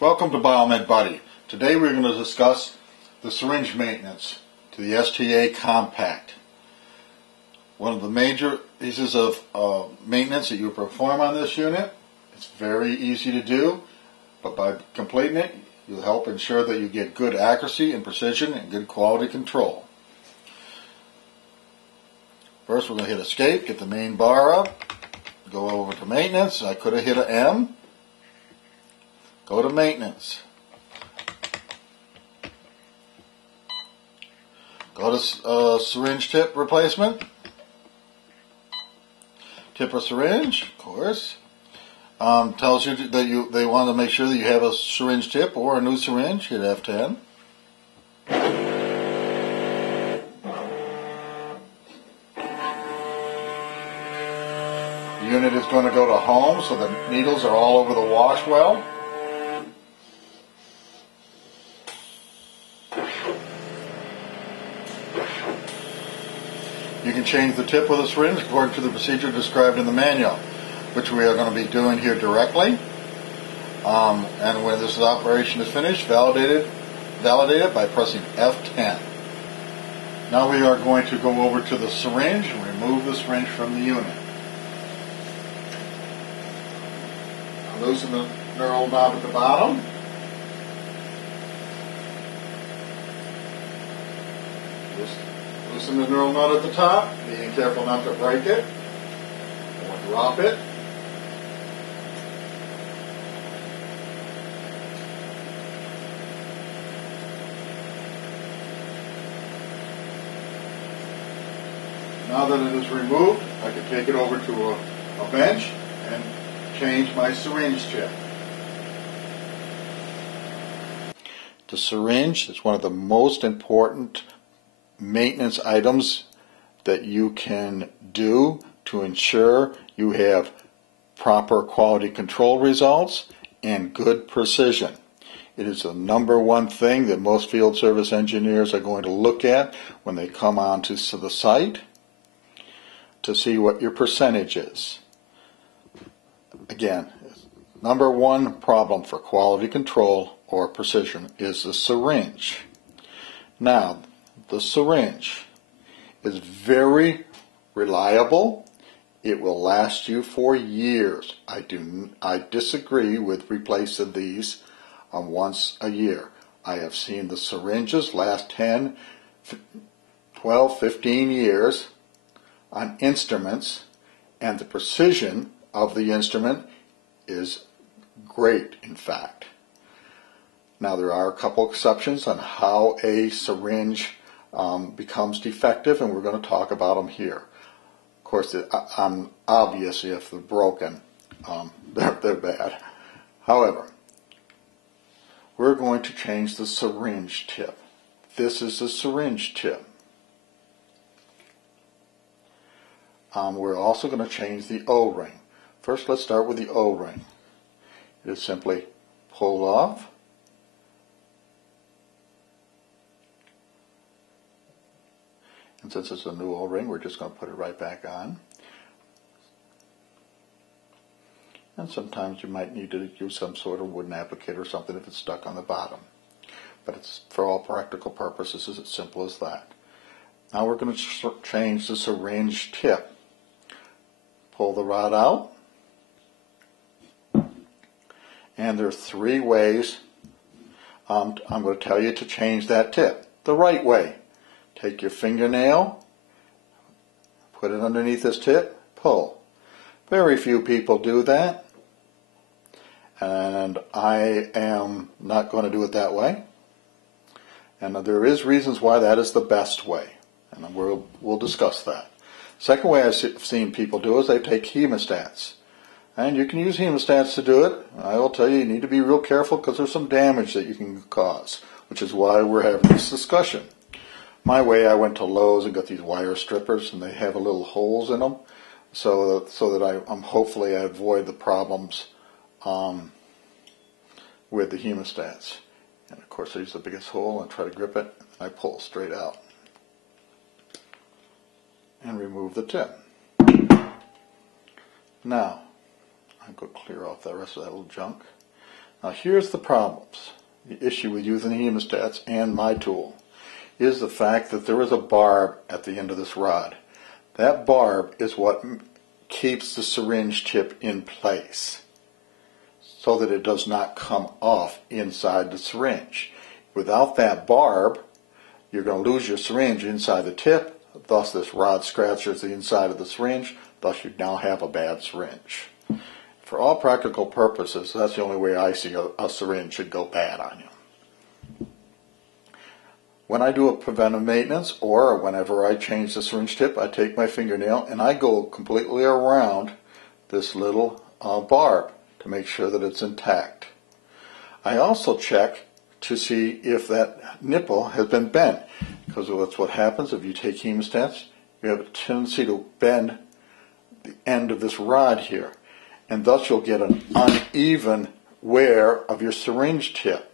Welcome to Biomed Buddy. Today we're going to discuss the syringe maintenance to the STA Compact. One of the major pieces of maintenance that you perform on this unit. It's very easy to do, but by completing it, you'll help ensure that you get good accuracy and precision and good quality control. First, we're going to hit escape, get the main bar up, go over to maintenance. I could have hit an M. Go to maintenance. Go to syringe tip replacement. Tip of syringe, of course. Tells you that they want to make sure that you have a syringe tip or a new syringe. Hit F10. The unit is going to go to home, so the needles are all over the wash well. You can change the tip of the syringe according to the procedure described in the manual, which we are going to be doing here directly. And when this operation is finished, validate it by pressing F10. Now we are going to go over to the syringe and remove the syringe from the unit. Now loosen the knurled knob at the bottom. Loosen the knurled nut at the top, being careful not to break it or drop it. Now that it is removed, I can take it over to a bench and change my syringe tip. The syringe is one of the most important maintenance items that you can do to ensure you have proper quality control results and good precision. It is the number one thing that most field service engineers are going to look at when they come onto the site to see what your percentage is. Again, number one problem for quality control or precision is the syringe. Now, the syringe is very reliable. It will last you for years. I disagree with replacing these once a year. I have seen the syringes last 10, 12, 15 years on instruments, and the precision of the instrument is great, in fact. Now, there are a couple exceptions on how a syringe becomes defective, and we're going to talk about them here. Of course, obviously, if they're broken, they're bad. However, we're going to change the syringe tip. This is the syringe tip. We're also going to change the O-ring. First, let's start with the O-ring. It is simply pulled off. And since it's a new O-ring, we're just going to put it right back on. And sometimes you might need to use some sort of wooden applicator or something if it's stuck on the bottom. But it's, for all practical purposes, it's as simple as that. Now we're going to change the syringe tip. Pull the rod out. And there are three ways I'm going to tell you to change that tip. The right way. Take your fingernail, put it underneath this tip, pull. Very few people do that, and I am not going to do it that way. And there is reasons why that is the best way, and we'll discuss that. Second way I've seen people do is they take hemostats. And you can use hemostats to do it. I will tell you need to be real careful because there's some damage that you can cause, which is why we're having this discussion. My way, I went to Lowe's and got these wire strippers, and they have little holes in them, so that hopefully I avoid the problems with the hemostats. And of course, I use the biggest hole and try to grip it, and I pull straight out and remove the tip. Now, I'm going to clear off the rest of that little junk. Now here's the problems. The issue with using hemostats and my tool is the fact that there is a barb at the end of this rod. That barb is what keeps the syringe tip in place so that it does not come off inside the syringe. Without that barb, you're going to lose your syringe inside the tip, thus this rod scratches the inside of the syringe, thus you now have a bad syringe. For all practical purposes, that's the only way I see a syringe should go bad on you. When I do a preventive maintenance or whenever I change the syringe tip, I take my fingernail and I go completely around this little barb to make sure that it's intact. I also check to see if that nipple has been bent, because that's what happens if you take hemostats. You have a tendency to bend the end of this rod here, and thus you'll get an uneven wear of your syringe tip.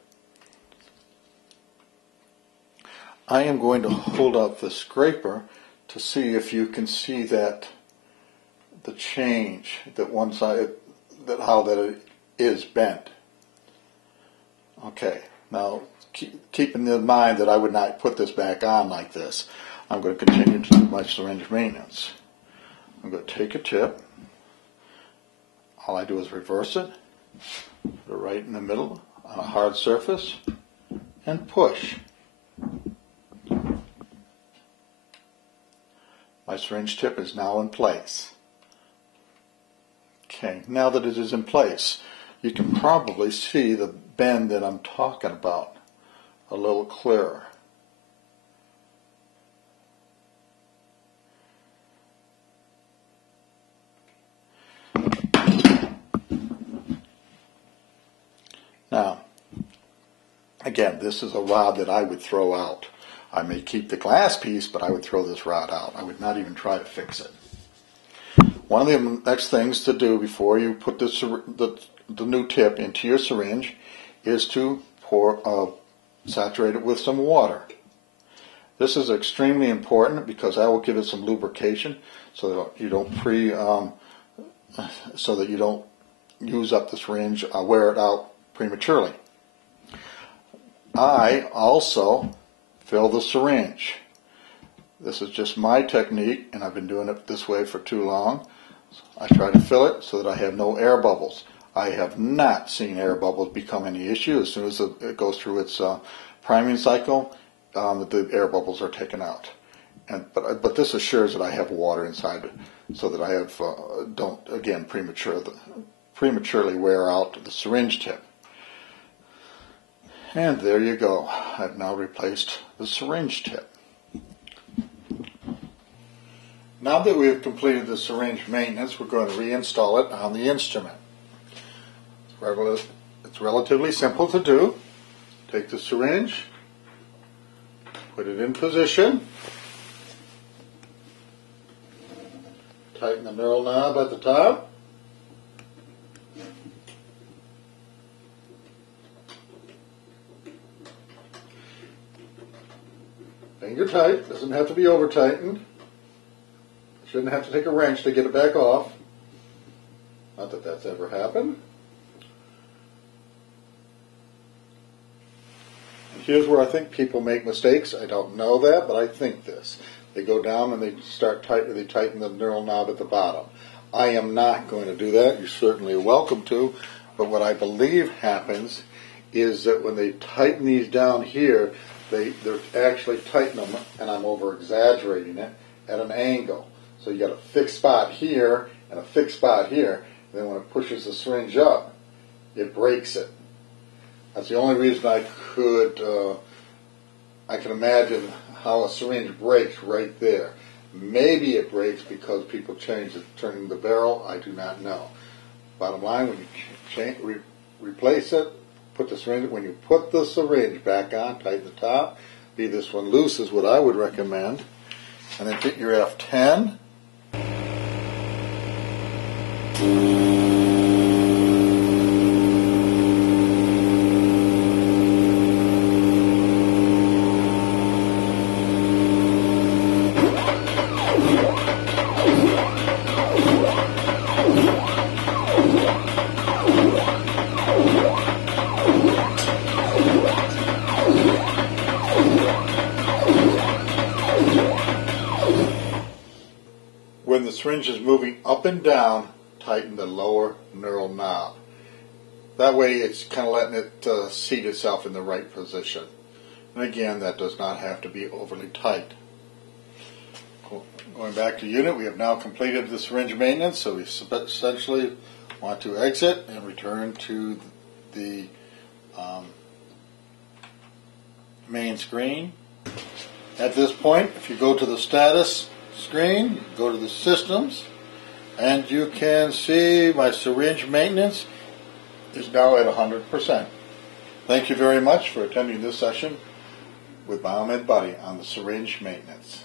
I am going to hold up the scraper to see if you can see that the change, that one side, that how that it is bent. Okay, now keeping in mind that I would not put this back on like this, I'm going to continue to do my syringe maintenance. I'm going to take a tip. All I do is reverse it, put it right in the middle on a hard surface, and push. My syringe tip is now in place. Okay, now that it is in place, you can probably see the bend that I'm talking about a little clearer. Now, again, this is a rod that I would throw out. I may keep the glass piece, but I would throw this rod out. I would not even try to fix it. One of the next things to do before you put the new tip into your syringe is to saturate it with some water. This is extremely important because that will give it some lubrication, so that you don't use up the syringe, wear it out prematurely. I also fill the syringe. This is just my technique, and I've been doing it this way for too long. I try to fill it so that I have no air bubbles. I have not seen air bubbles become any issue. As soon as it goes through its priming cycle, the air bubbles are taken out. But this assures that I have water inside, so that I don't again prematurely wear out the syringe tip. And there you go. I've now replaced the syringe tip. Now that we have completed the syringe maintenance, we're going to reinstall it on the instrument. It's relatively simple to do. Take the syringe, put it in position, tighten the knurl knob at the top, finger tight, doesn't have to be over tightened. Shouldn't have to take a wrench to get it back off. Not that that's ever happened. And here's where I think people make mistakes. I don't know that, but I think this. They go down and they tighten the knurl knob at the bottom. I am not going to do that. You're certainly welcome to. But what I believe happens is that when they tighten these down here, they're actually tighten them, and I'm over-exaggerating it, at an angle. So you got a fixed spot here and a fixed spot here, and then when it pushes the syringe up, it breaks it. That's the only reason I can imagine how a syringe breaks right there. Maybe it breaks because people turning the barrel. I do not know. Bottom line, when you replace it, when you put the syringe back on, tighten the top. Leave this one loose is what I would recommend, and then hit your F10. when the syringe is moving up and down, tighten the lower knurled knob. That way it's kind of letting it seat itself in the right position. And again, that does not have to be overly tight. Going back to unit, we have now completed the syringe maintenance, so we essentially want to exit and return to the main screen. At this point, if you go to the status screen, go to the systems, and you can see my syringe maintenance is now at 100%. Thank you very much for attending this session with Biomed Buddy on the syringe maintenance.